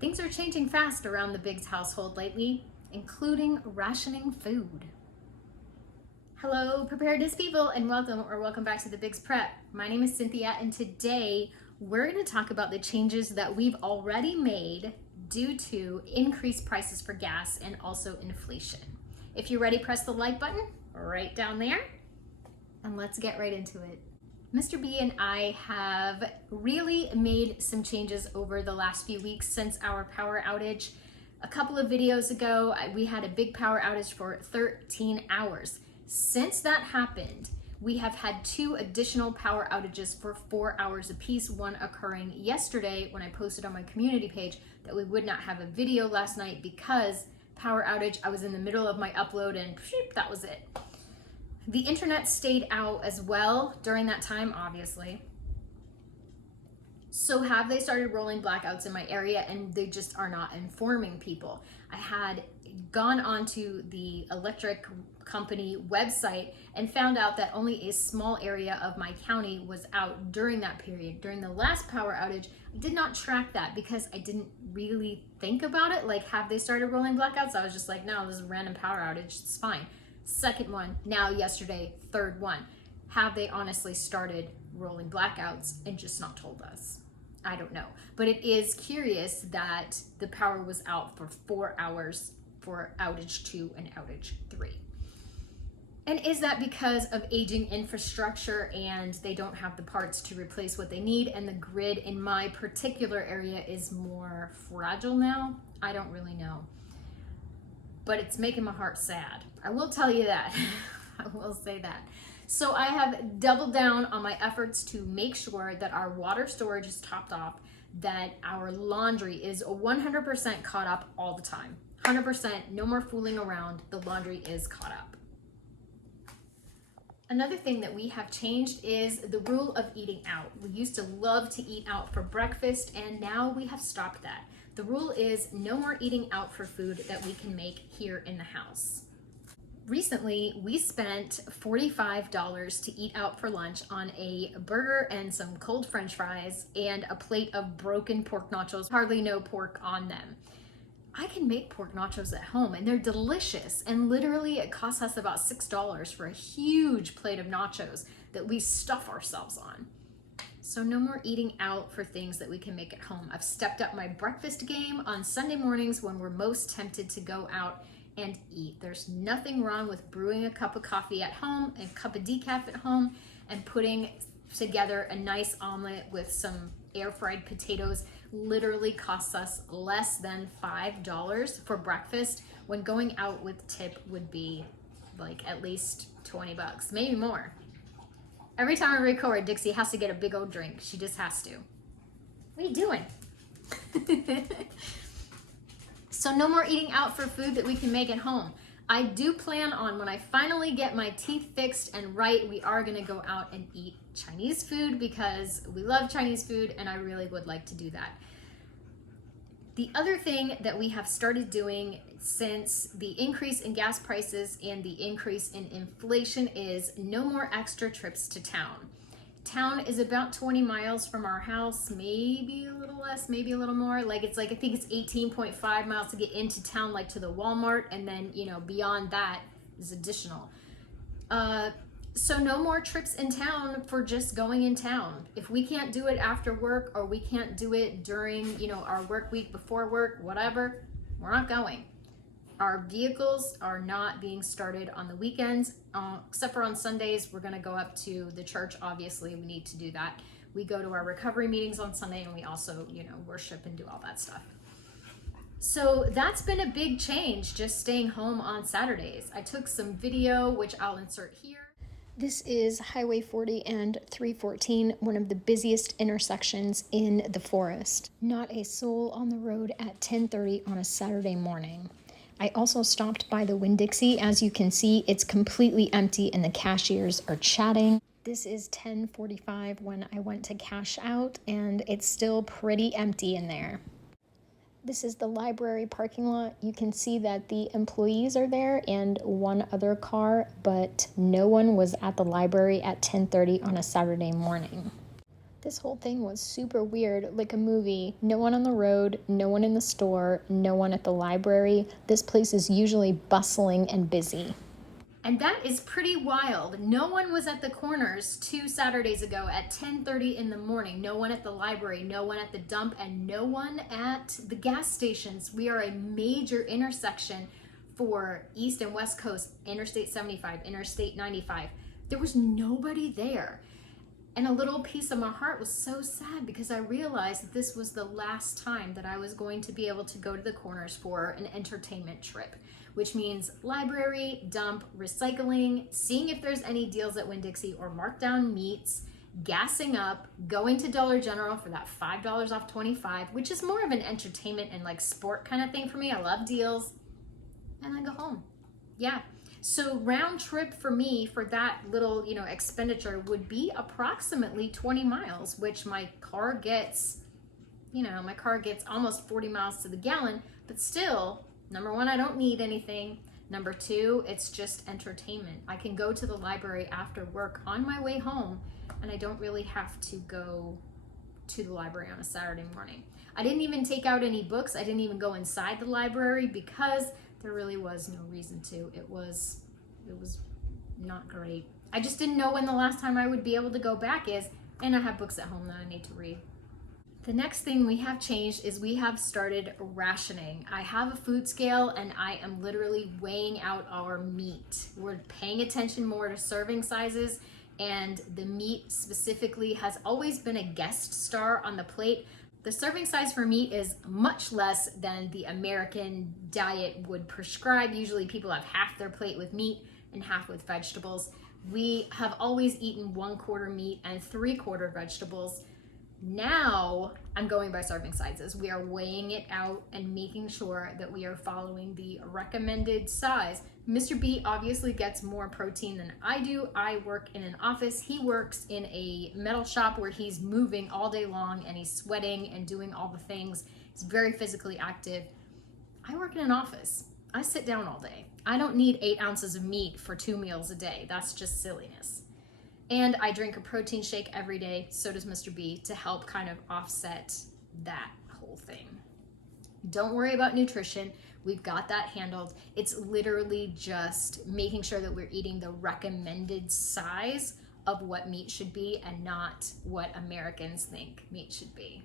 Things are changing fast around the Biggs household lately, including rationing food. Hello, preparedness people, and welcome back to the Biggs Prep. My name is Cynthia, and today we're going to talk about the changes that we've already made due to increased prices for gas and also inflation. If you're ready, press the like button right down there, and let's get right into it. Mr. B and I have really made some changes over the last few weeks since our power outage. A couple of videos ago, we had a big power outage for 13 hours. Since that happened, we have had 2 additional power outages for 4 hours apiece, one occurring yesterday when I posted on my community page that we would not have a video last night because power outage, I was in the middle of my upload and that was it. The internet stayed out as well during that time, obviously. So have they started rolling blackouts in my area, and they just are not informing people. I had gone onto the electric company website and found out that only a small area of my county was out during that period. During the last power outage, I did not track that because I didn't really think about it. Like, have they started rolling blackouts? I was just like, no, this is a random power outage, it's fine. Second one, now yesterday, third one. Have they honestly started rolling blackouts and just not told us? I don't know. But it is curious that the power was out for 4 hours for outage 2 and outage 3. And is that because of aging infrastructure and they don't have the parts to replace what they need, and the grid in my particular area is more fragile now? I don't really know. But it's making my heart sad. I will tell you that. I will say that. So I have doubled down on my efforts to make sure that our water storage is topped off, that our laundry is 100% caught up all the time. 100%, no more fooling around. The laundry is caught up. Another thing that we have changed is the rule of eating out. We used to love to eat out for breakfast, and now we have stopped that. The rule is no more eating out for food that we can make here in the house. Recently, we spent $45 to eat out for lunch on a burger and some cold French fries and a plate of broken pork nachos, hardly no pork on them. I can make pork nachos at home and they're delicious, and literally it costs us about $6 for a huge plate of nachos that we stuff ourselves on. So no more eating out for things that we can make at home. I've stepped up my breakfast game on Sunday mornings when we're most tempted to go out and eat. There's nothing wrong with brewing a cup of coffee at home, a cup of decaf at home, and putting together a nice omelet with some air fried potatoes. Literally costs us less than $5 for breakfast, when going out with tip would be like at least 20 bucks, maybe more. Every time I record, Dixie has to get a big old drink. She just has to. What are you doing? So no more eating out for food that we can make at home. I do plan on, when I finally get my teeth fixed and right, we are gonna go out and eat Chinese food because we love Chinese food and I really would like to do that. The other thing that we have started doing since the increase in gas prices and the increase in inflation is no more extra trips to town. Town is about 20 miles from our house, maybe a little less, maybe a little more. Like I think it's 18.5 miles to get into town, like to the Walmart, and then, beyond that is additional. So no more trips in town for just going in town. If we can't do it after work, or we can't do it during, our work week, before work, whatever, we're not going. Our vehicles are not being started on the weekends, except for on Sundays. We're gonna go up to the church. Obviously, we need to do that. We go to our recovery meetings on Sunday, and we also, worship and do all that stuff. So that's been a big change, just staying home on Saturdays. I took some video, which I'll insert here. This is Highway 40 and 314, one of the busiest intersections in the forest. Not a soul on the road at 10:30 on a Saturday morning. I also stopped by the Winn-Dixie. As you can see, it's completely empty and the cashiers are chatting. This is 10:45 when I went to cash out, and it's still pretty empty in there. This is the library parking lot. You can see that the employees are there and one other car, but no one was at the library at 10:30 on a Saturday morning. This whole thing was super weird, like a movie. No one on the road, no one in the store, no one at the library. This place is usually bustling and busy. And that is pretty wild. No one was at the corners 2 Saturdays ago at 10:30 in the morning. No one at the library, no one at the dump, and no one at the gas stations. We are a major intersection for East and West Coast, Interstate 75, Interstate 95. There was nobody there. And a little piece of my heart was so sad because I realized that this was the last time that I was going to be able to go to the corners for an entertainment trip, which means library, dump, recycling, seeing if there's any deals at Winn-Dixie or markdown meats, gassing up, going to Dollar General for that $5 off 25, which is more of an entertainment and like sport kind of thing for me. I love deals. And I go home. Yeah. So round trip for me for that little, expenditure would be approximately 20 miles, which my car gets almost 40 miles to the gallon, but still, number one, I don't need anything. Number two, it's just entertainment. I can go to the library after work on my way home, and I don't really have to go to the library on a Saturday morning. I didn't even take out any books. I didn't even go inside the library because there really was no reason to. It was not great. I just didn't know when the last time I would be able to go back is, and I have books at home that I need to read. The next thing we have changed is we have started rationing. I have a food scale and I am literally weighing out our meat. We're paying attention more to serving sizes, and the meat specifically has always been a guest star on the plate. The serving size for meat is much less than the American diet would prescribe. Usually people have half their plate with meat and half with vegetables. We have always eaten 1/4 meat and 3/4 vegetables. Now I'm going by serving sizes. We are weighing it out and making sure that we are following the recommended size. Mr. B obviously gets more protein than I do. I work in an office. He works in a metal shop where he's moving all day long and he's sweating and doing all the things. He's very physically active. I work in an office. I sit down all day. I don't need 8 ounces of meat for 2 meals a day. That's just silliness. And I drink a protein shake every day, so does Mr. B, to help kind of offset that whole thing. Don't worry about nutrition. We've got that handled. It's literally just making sure that we're eating the recommended size of what meat should be and not what Americans think meat should be.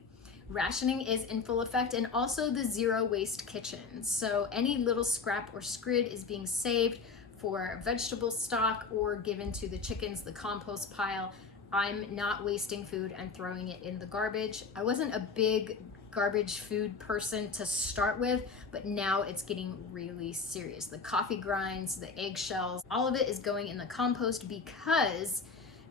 Rationing is in full effect, and also the zero waste kitchen. So any little scrap or scrid is being saved for vegetable stock or given to the chickens, the compost pile. I'm not wasting food and throwing it in the garbage. I wasn't a big garbage food person to start with, but now it's getting really serious. The coffee grinds, the eggshells, all of it is going in the compost because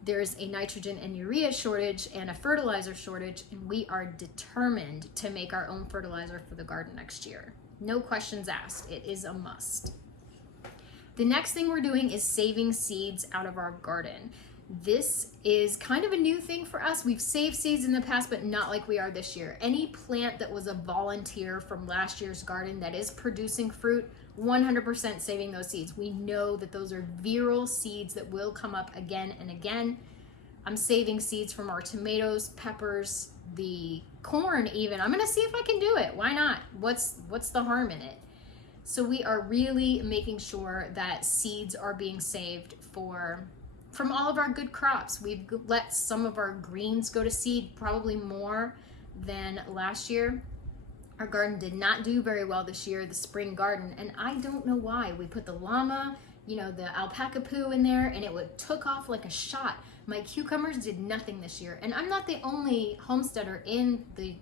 there's a nitrogen and urea shortage and a fertilizer shortage, and we are determined to make our own fertilizer for the garden next year. No questions asked. It is a must. The next thing we're doing is saving seeds out of our garden. This is kind of a new thing for us. We've saved seeds in the past, but not like we are this year. Any plant that was a volunteer from last year's garden that is producing fruit, 100% saving those seeds. We know that those are viral seeds that will come up again and again. I'm saving seeds from our tomatoes, peppers, the corn even. I'm gonna see if I can do it. Why not? What's the harm in it? So we are really making sure that seeds are being saved from all of our good crops. We've let some of our greens go to seed, probably more than last year. Our garden did not do very well this year, the spring garden, and I don't know why. We put the llama, the alpaca poo in there, and it took off like a shot. My cucumbers did nothing this year, and I'm not the only homesteader in the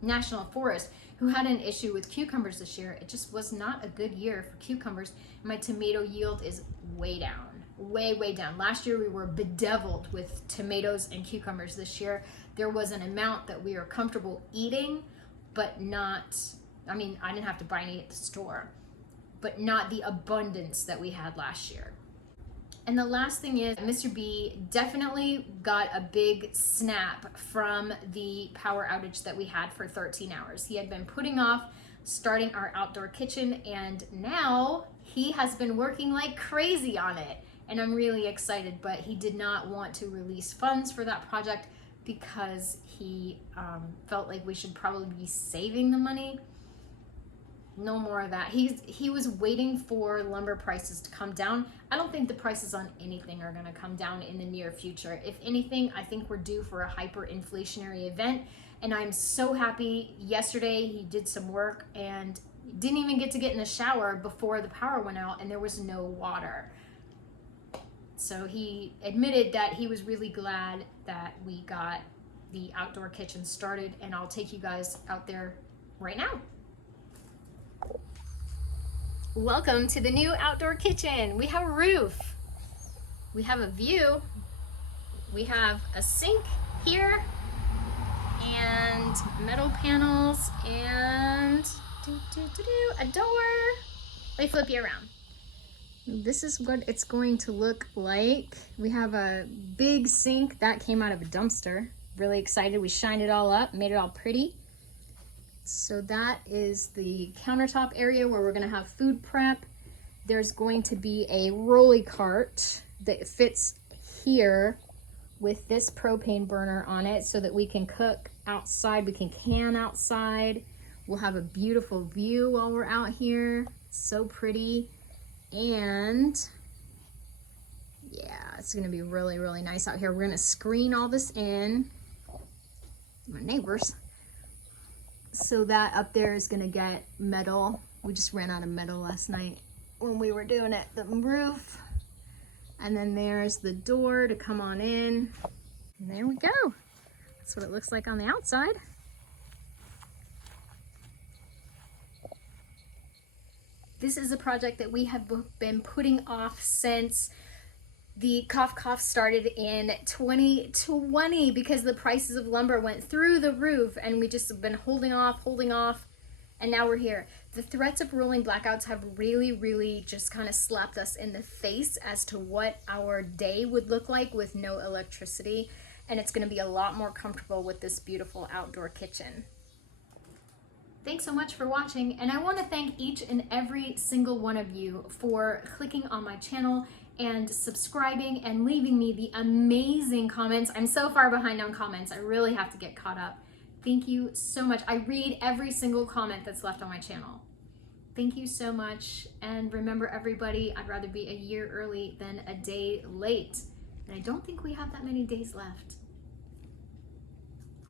National Forest who had an issue with cucumbers this year. It just was not a good year for cucumbers. My tomato yield is way down, way down. Last year we were bedeviled with tomatoes and cucumbers. This year there was an amount that we are comfortable eating, but not, I didn't have to buy any at the store, but not the abundance that we had last year. And the last thing is, Mr. B definitely got a big snap from the power outage that we had for 13 hours. He had been putting off starting our outdoor kitchen, and now he has been working like crazy on it. And I'm really excited, but he did not want to release funds for that project because he felt like we should probably be saving the money. No more of that. He was waiting for lumber prices to come down. I don't think the prices on anything are going to come down in the near future. If anything, I think we're due for a hyperinflationary event. And I'm so happy. Yesterday he did some work and didn't even get to get in the shower before the power went out and there was no water. So he admitted that he was really glad that we got the outdoor kitchen started, and I'll take you guys out there right now. Welcome to the new outdoor kitchen. We have a roof. We have a view. We have a sink here and metal panels and a door. Let me flip you around. This is what it's going to look like. We have a big sink that came out of a dumpster. Really excited. We shined it all up, made it all pretty. So that is the countertop area where we're gonna have food prep. There's going to be a rolly cart that fits here with this propane burner on it so that we can cook outside, we can can outside. We'll have a beautiful view while we're out here. So pretty. And yeah, it's gonna be really, really nice out here. We're gonna screen all this in, my neighbors, so that up there is gonna get metal. We just ran out of metal last night when we were doing it, the roof. And then there's the door to come on in. And there we go. That's what it looks like on the outside. This is a project that we have been putting off since the cough started in 2020 because the prices of lumber went through the roof and we just have been holding off, and now we're here. The threats of rolling blackouts have really just kind of slapped us in the face as to what our day would look like with no electricity, and it's going to be a lot more comfortable with this beautiful outdoor kitchen. Thanks so much for watching, and I want to thank each and every single one of you for clicking on my channel and subscribing and leaving me the amazing comments. I'm so far behind on comments. I really have to get caught up. Thank you so much. I read every single comment that's left on my channel. Thank you so much, and remember everybody, I'd rather be a year early than a day late. And I don't think we have that many days left.